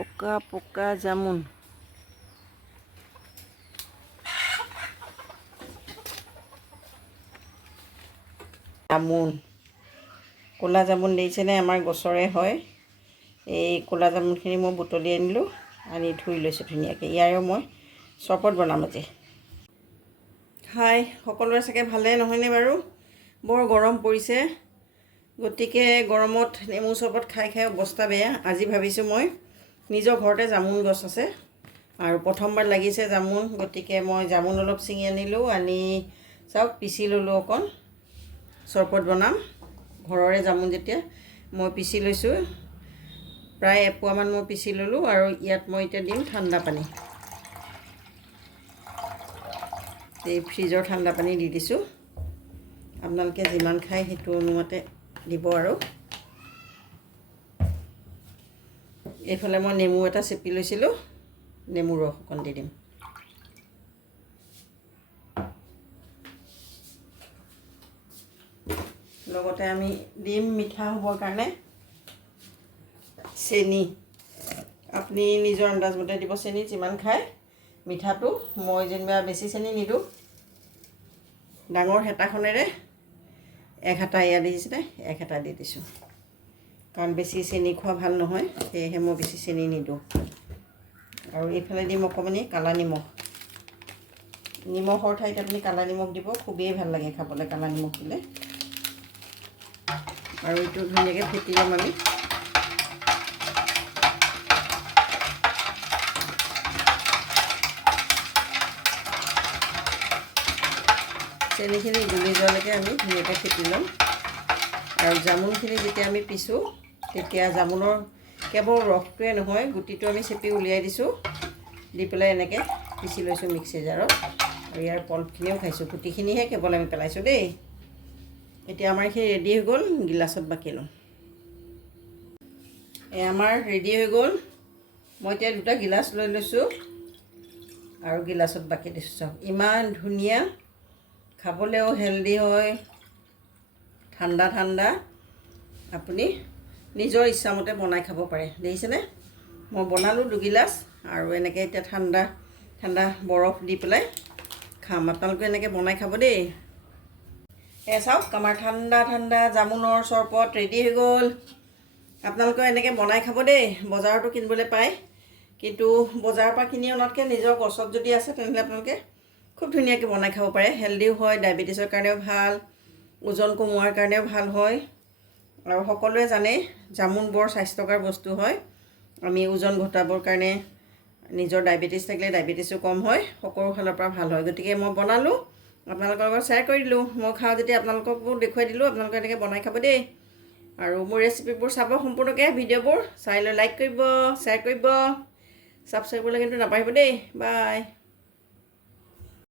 পকা পকা জামুন ক'লা জামুন দেখিছেনে আমাৰ গছৰে হয় এই ক'লা জামুনখিনি মই বুটলি আনিলোঁ আনি ধুই লৈছোঁ ধুনীয়াকৈ ইয়াৰে মই চৰবত বনাম আজি হাই সকলোৰে চাগে ভালে নহয়নে বাৰু বৰ গৰম পৰিছে গতিকে গৰমত নেমু চৰবত খাই খাই অৱস্থা বেয়া আজি ভাবিছোঁ মই নিজৰ ঘৰতে জামুন গছ আছে আৰু প্ৰথমবাৰ লাগিছে জামুন গতিকে মই জামুন অলপ ছিঙি আনিলোঁ আনি চাওক পিচি ল'লোঁ অকণ চৰবত বনাম ঘৰৰে জামুন যেতিয়া মই পিচি লৈছোঁ প্ৰায় এপোৱামান মই পিচি ল'লোঁ আৰু ইয়াত মই এতিয়া দিম ঠাণ্ডা পানী এই ফ্ৰিজৰ ঠাণ্ডা পানী দি দিছোঁ আপোনালোকে যিমান খায় সেইটো অনুমতে দিব আৰু এইফালে মই নেমু এটা চেপি লৈছিলোঁ নেমু ৰস অকণ দি দিম লগতে আমি দিম মিঠা হ'বৰ কাৰণে চেনি আপুনি নিজৰ আন্দাজমতে দিব চেনি যিমান খায় মিঠাটো মই যেনিবা বেছি চেনি নিদিওঁ ডাঙৰ হেতাখনেৰে এক হেতা এয়া দিছিলে এক হেতা দি দিছোঁ কাৰণ বেছি চেনি খোৱা ভাল নহয় সেয়েহে মই বেছি চেনি নিদিওঁ আৰু এইফালে দিম অকণমানি কালা নিমখ নিমখৰ ঠাইত আপুনি কালা নিমখ দিব খুবেই ভাল লাগে খাবলৈ কালা নিমখ দিলে আৰু এইটো ধুনীয়াকৈ ফেটি ল'ম আমি চেনিখিনি গুলি যোৱালৈকে আমি ধুনীয়াকৈ ফেটি ল'ম আৰু জামুনখিনি যেতিয়া আমি পিছোঁ তেতিয়া জামুনৰ কেৱল ৰসটোৱে নহয় গুটিটো আমি চেপি উলিয়াই দিছোঁ দি পেলাই এনেকৈ পিচি লৈছোঁ মিক্সি জাৰত আৰু ইয়াৰ পলখিনিও খাইছোঁ গুটিখিনিহে কেৱল আমি পেলাইছোঁ দেই এতিয়া আমাৰ এইখিনি ৰেডি হৈ গ'ল গিলাচত বাকি ল'ম এই আমাৰ ৰেডি হৈ গ'ল মই এতিয়া দুটা গিলাচ লৈ লৈছোঁ আৰু গিলাচত বাকি দিছোঁ চাওক ইমান ধুনীয়া খাবলৈও হেল্ডি হয় ঠাণ্ডা ঠাণ্ডা আপুনি নিজৰ ইচ্ছামতে বনাই খাব পাৰে দেখিছেনে মই বনালোঁ দুগিলাচ আৰু এনেকৈ এতিয়া ঠাণ্ডা ঠাণ্ডা বৰফ দি পেলাই খাম আপোনালোকে এনেকৈ বনাই খাব দেই চাওক আমাৰ ঠাণ্ডা ঠাণ্ডা জামুনৰ চৰবত ৰেডি হৈ গ'ল আপোনালোকে এনেকৈ বনাই খাব দেই বজাৰতো কিনিবলৈ পায় কিন্তু বজাৰৰ পৰা কিনি অনাতকৈ নিজৰ গছত যদি আছে তেনেহ'লে আপোনালোকে খুব ধুনীয়াকৈ বনাই খাব পাৰে হেল্ডিও হয় ডায়েবেটিছৰ কাৰণেও ভাল ওজন কমোৱাৰ কাৰণেও ভাল হয় আৰু সকলোৱে জানে জামুন বৰ স্বাস্থ্যকৰ বস্তু হয় আমি ওজন ঘটাবৰ কাৰণে নিজৰ ডায়েবেটিছ থাকিলে ডায়েবেটিছো কম হয় সকলো ফালৰ পৰা ভাল হয় গতিকে মই বনালোঁ আপোনালোকৰ লগত শ্বেয়াৰ কৰি দিলোঁ মই খাওঁ যেতিয়া আপোনালোককো দেখুৱাই দিলোঁ আপোনালোকে এনেকৈ বনাই খাব দেই আৰু মোৰ ৰেচিপিবোৰ চাব সম্পূৰ্ণকৈ ভিডিঅ'বোৰ চাই লৈ লাইক কৰিব শ্বেয়াৰ কৰিব ছাবস্ক্ৰাইব কৰিবলৈ কিন্তু নাপাহৰিব দেই বাই